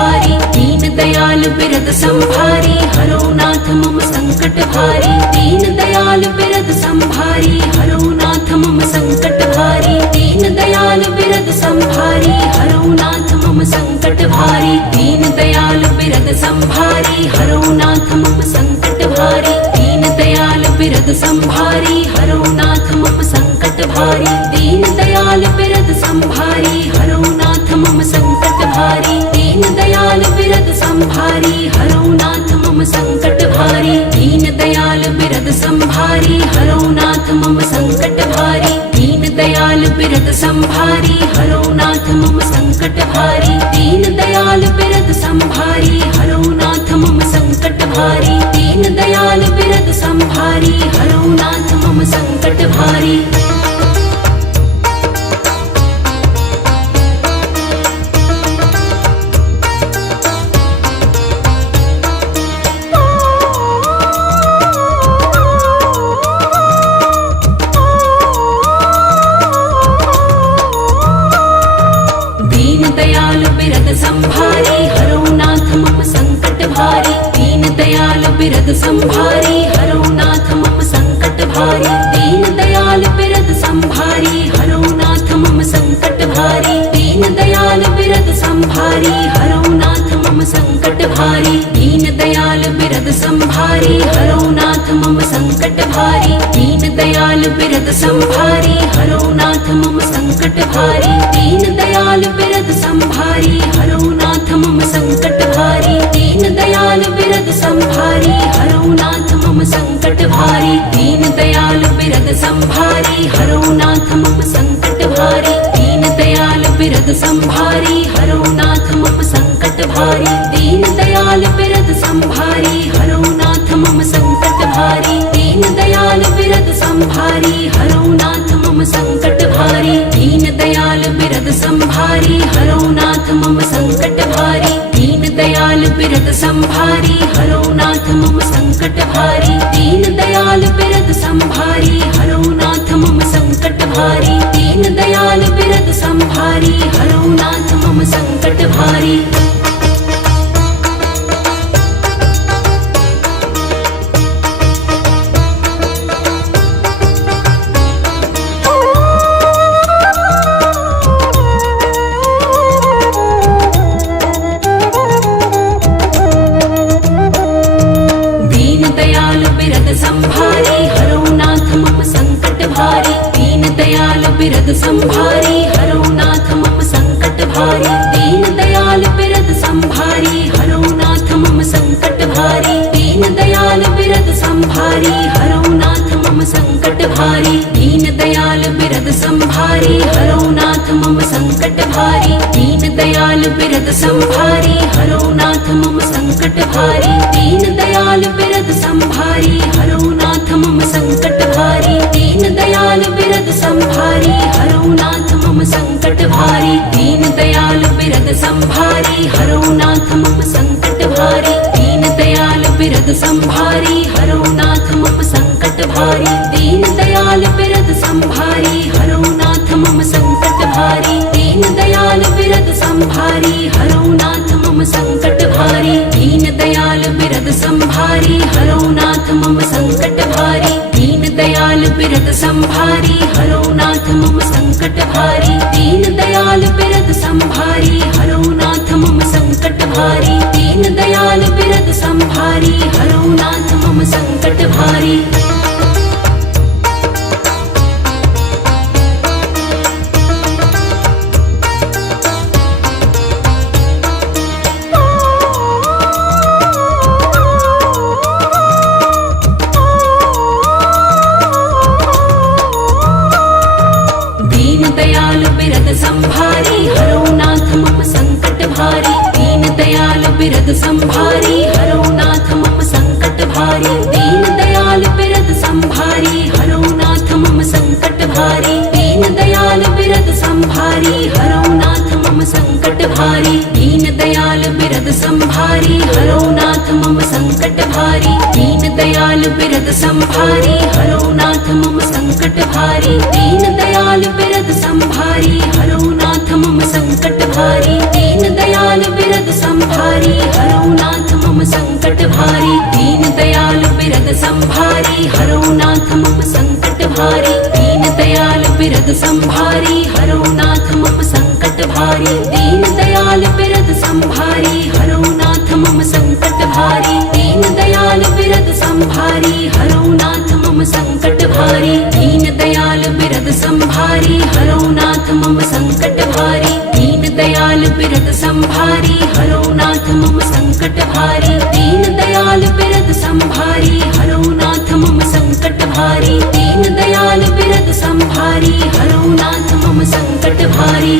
भारी। दीन दयाल बिरद संभारी हरो नाथ मम संकट भारी। दीन दयाल बिरद संभारी हरो नाथ मम संकट भारी। दीन दयाल बिरद संभारी हरो नाथ मम संकट भारी। दीन दयाल बिरद संभारी हरो नाथ मम संकट भारी। दीन दयाल बिरद संभारी हरो नाथ मम संकट भारी। दीन दयाल बिरद संभारी हरो नाथ मम संकट भारी। दीन दयाल बिरद संभारी हरो नाथ मम संकट भारी। दीन दयाल बिरद संभारी हरो नाथ मम संकट भारी। दीन दयाल बिरद संभारी हरो नाथ मम संकट भारी। दीन दयाल बिरद संभारी हरो नाथ मम संकट भारी। दीन दयाल बिरद संभारी हरो नाथ मम संकट भारी। दीन दयाल बिरद संभारी हरो नाथ मम संकट भारी। दीन दयाल बिरद संभारी हरो नाथ मम संकट भारी। दीन दयाल बिरद संभारी हरो नाथ मम संकट भारी। दीन दयाल बिरद संभारी हरो नाथ मम संकट भारी। दीन दयाल बिरद संभारी हरो नाथ मम संकट भारी। दीन दयाल बिरद संभारी हरो नाथ मम संकट भारी। दीन दयाल बिरद संभारी हरो नाथ मम संकट भारी। दीन दयाल बिरद संभारी हरो नाथ मम संकट भारी। दीन दयाल बिरद संभारी हरो नाथ मम संकट भारी। दीन दयाल बिरद संभारी हरो नाथ मम संकट भारी। दीन दयाल बिरद संभारी हरो नाथ मम संकट भारी। दीन दयाल बिरद संभारी हरो नाथ मम संकट भारी। दीन दयाल बिरद संभारी हरो नाथ मम संकट भारी। दीन दयाल बिरद संभारी हरो नाथ मम संकट भारी। दीन दयाल बिरद संभारी हरो नाथ मम संकट भारी। दीन दयाल बिरद संभारी हरो नाथ मम संकट भारी। दीन दयाल बिरद संभारी हरो नाथ मम संकट भारी। दीन दयाल बिरद संभारी हरो नाथ मम संकट भारी। दीन दयाल बिरद संभारी हरो नाथ मम संकट भारी। दीन दयाल बिरद संभारी हरो नाथ मम संकट भारी। दीन दयाल बिरद संभारी हरो नाथ मम संकट भारी। दीन दयाल बिरद संभारी हरो नाथ मम संकट भारी। दीन दयाल बिरद संभारी हरो नाथ मम संकट भारी। दीन दयाल बिरद संभारी हरो नाथ मम संकट भारी। दीन दयाल बिरद संभारी हरो नाथ मम संकट भारी। दीन दयाल बिरद संभारी हरो नाथ मम संकट भारी। दीन दयाल बिरद संभारी हरो नाथ मम संकट भारी। दीन दयाल बिरद संभारी हरो नाथ मम संकट भारी। दीन दयाल बिरद संभारी हरो नाथ मम संकट भारी। दीन दयाल बिरद संभारी हरो नाथ मम संकट भारी। दीन दयाल बिरद संभारी हरो नाथ मम संकट भारी। दीन दयाल बिरद संभारी हरो नाथ मम संकट भारी। दीन दयाल बिरद संभारी हरो नाथ मम संकट भारी। दीन दयाल बिरद संभारी हरो नाथ मम संकट भारी। दीन दयाल बिरद संभारी हरो नाथ मम संकट भारी। दीन दयाल बिरद संभारी हरो नाथ मम संकट भारी। दीन दयाल बिरद संभारी हरो नाथ मम संकट भारी। दीन दयाल बिरद संभारी हरो नाथ मम संकट भारी। दीन दयाल बिरद संभारी हरो नाथ मम संकट भारी। दीन दयाल बिरद संभारी बिरद संभारी हरो नाथ मम संकट भारी दीन दयाल बिरद संभारी हरो नाथ मम संकट भारी दीन दयाल बिरद संभारी हरो नाथ मम संकट भारी दीन दयाल बिरद संभारी हरो नाथ मम संकट भारी दीन दयाल बिरद संभारी हरो नाथ मम संकट भारी दीन दयाल बिरद संभारी हरो नाथ मम संकट भारी दीन दयाल बिरद संभारी हरो नाथ मम संकट भारी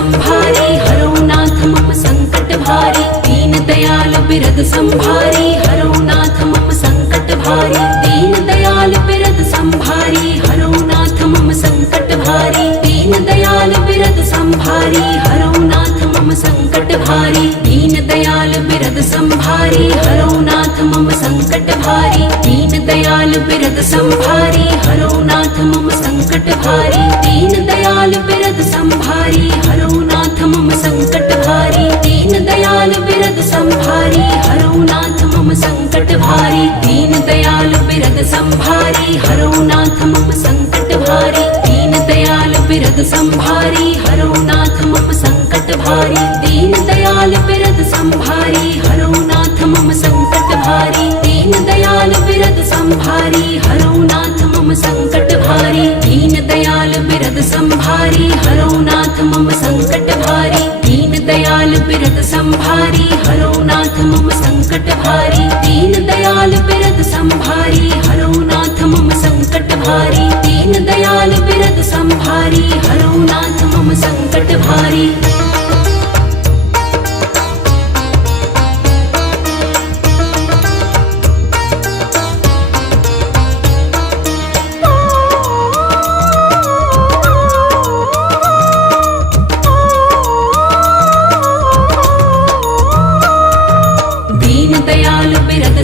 संभारी हरो नाथ मम संकट भारी दीन दयाल बिरद संभारी हरो नाथ मम संकट भारी दीन दयाल बिरद संभारी हरो नाथ मम संकट भारी दीन दयाल बिरद संभारी हरो नाथ मम संकट भारी दीन दयाल बिरद संभारी हरो नाथ मम संकट भारी दीन दयाल बिरद संभारी हरो नाथ मम संकट भारी दीन दयाल बिरद संभारी हरो नाथ मम संकट भारी दीन दयाल बिरद संभारी हरो नाथ मम संकट भारी दीन दयाल बिरद संभारी हरो नाथ मम संकट भारी दीन दयाल बिरद संभारी हरो नाथ मम संकट भारी दीन दयाल बिरद संभारी हरो नाथ मम संकट भारी दीन दयाल बिरद संभारी हरो नाथ मम संकट भारी दीन दयाल बिरद संभारी हरो नाथ मम संकट भारी दीन दयाल बिरद संभारी हरो नाथ मम संकट भारी दीन दयाल बिरद संभारी हरो नाथ मम संकट भारी दीन दयाल बिरद संभारी हरो नाथ मम संकट भारी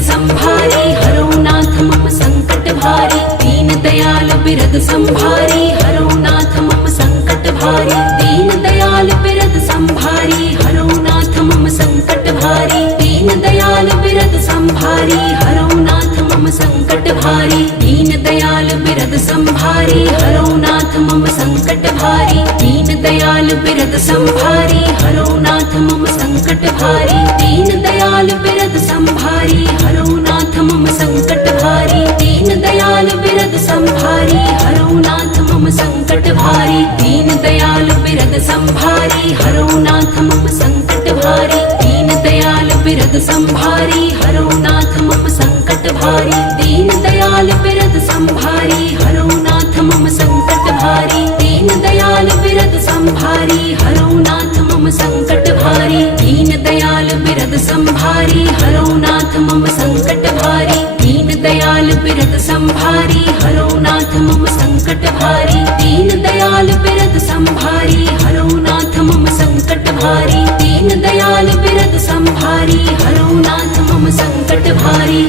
संभारी हरो नाथ मम संकट भारी दीन दयाल बिरद संभारी हरो नाथ मम संकट भारी दीन दयाल बिरद संभारी हरो नाथ मम संकट भारी दीन दयाल बिरद संभारी हरो नाथ मम संकट भारी दीन दयाल बिरद संभारी हरो नाथ मम संकट भारी दीन दयाल बिरद संभारी हरो नाथ मम संकट भारी दीन दयाल बिरद संभारी हरो नाथ मम संकट भारी दीन दयाल बिरद संभारी हरो नाथ मम संकट भारी दीन दयाल बिरद संभारी हरो नाथ मम संकट भारी दीन दयाल बिरद संभारी हरो नाथ मम संकट भारी दीन दयाल बिरद संभारी हरो नाथ मम संकट भारी दीन दयाल बिरद संभारी हरो नाथ मम संकट भारी दीन दयाल बिरद संभारी हरो नाथ मम संकट भारी दीन दयाल बिरद संभारी हरो नाथ मम संकट भारी दीन दयाल बिरद संभारी हरो नाथ मम संकट भारी दीन दयाल बिरद संभारी हरो नाथ मम संकट भारी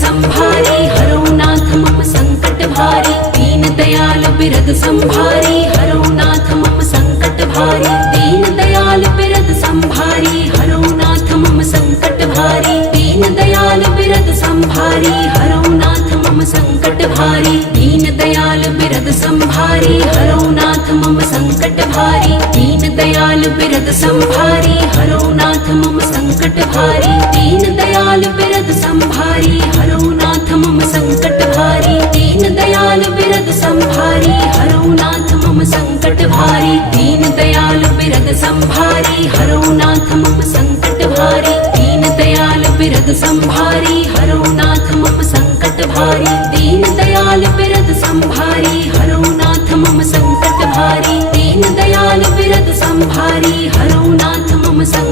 संभारी हरो नाथ मम संकट भारी दीन दयाल बिरद संभारी हरो नाथ मम संकट भारी दीन दयाल बिरद संभारी हरो नाथ मम संकट भारी दीन दयाल बिरद संभारी हरो नाथ मम संकट भारी दीन दयाल बिरद संभारी हरो नाथ मम संकट भारी दीन दयाल बिरद संभारी हरो नाथ मम संकट भारी दीन दयाल बिरद संभारी हरो नाथ मम संकट भारी दीन दयाल बिरद संभारी हरो नाथ मम संकट भारी दीन दयाल बिरद संभारी हरो नाथ मम संकट भारी दीन दयाल बिरद संभारी हरो नाथ मम संकट भारी दीन दयाल बिरद संभारी हरो नाथ मम संकट भारी दीन दयाल बिरद संभारी हरो नाथ मम संकट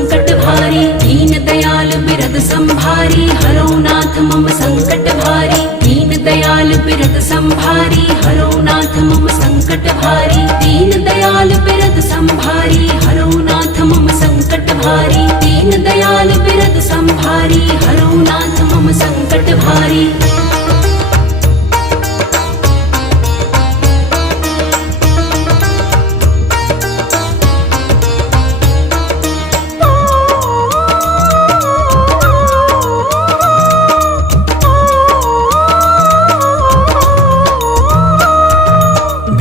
मम संकट भारी। दीन दयाल बिरद संभारी हरो नाथ मम संकट भारी। दीन दयाल बिरद संभारी हरो नाथ मम संकट भारी। दीन दयाल बिरद संभारी हरो नाथ मम संकट भारी।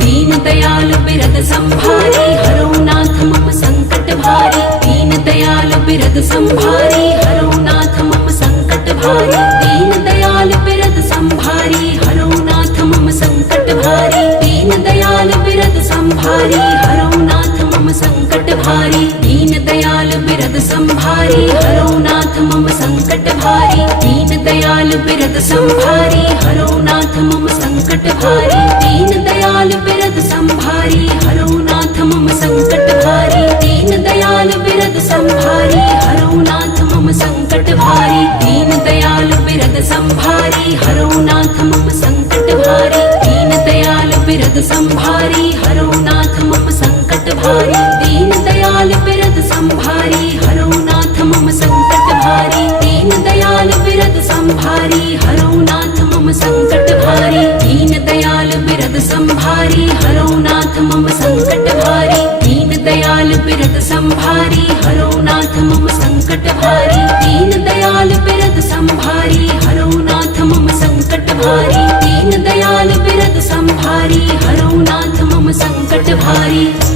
दीन दयाल बिरद संभारी हरो नाथ मम संकट भारी। दीन दयाल बिरद संभारी हरो नाथ मम संकट भारी। दीन दयाल बिरद संभारी हरो नाथ मम संकट भारी। दीन दयाल बिरद संभारी हरो नाथ मम संकट भारी। दीन दयाल बिरद संभारी हरो नाथ मम संकट भारी। दीन दयाल बिरद संभारी हरो नाथ मम संकट भारी। दीन दयाल बिरद संभारी हरो नाथ मम संकट भारी। दीन दयाल बिरद संभारी हरो नाथ मम संकट भारी। दीन दयाल बिरद संभारी हरो नाथ मम संकट भारी। दीन दयाल बिरद संभारी हरो नाथ मम संकट भारी। दीन दयाल बिरद संभारी हरो नाथ मम संकट भारी। दीन दयाल बिरद संभारी हरो नाथ मम संकट भारी। दीन दयाल बिरद संभारी हरो नाथ मम संकट भारी। दीन दयाल बिरद संभारी हरो नाथ मम संकट भारी। दीन दयाल बिरद संभारी हरो नाथ मम संकट भारी। दीन दयाल बिरद संभारी हरो नाथ मम संकट भारी।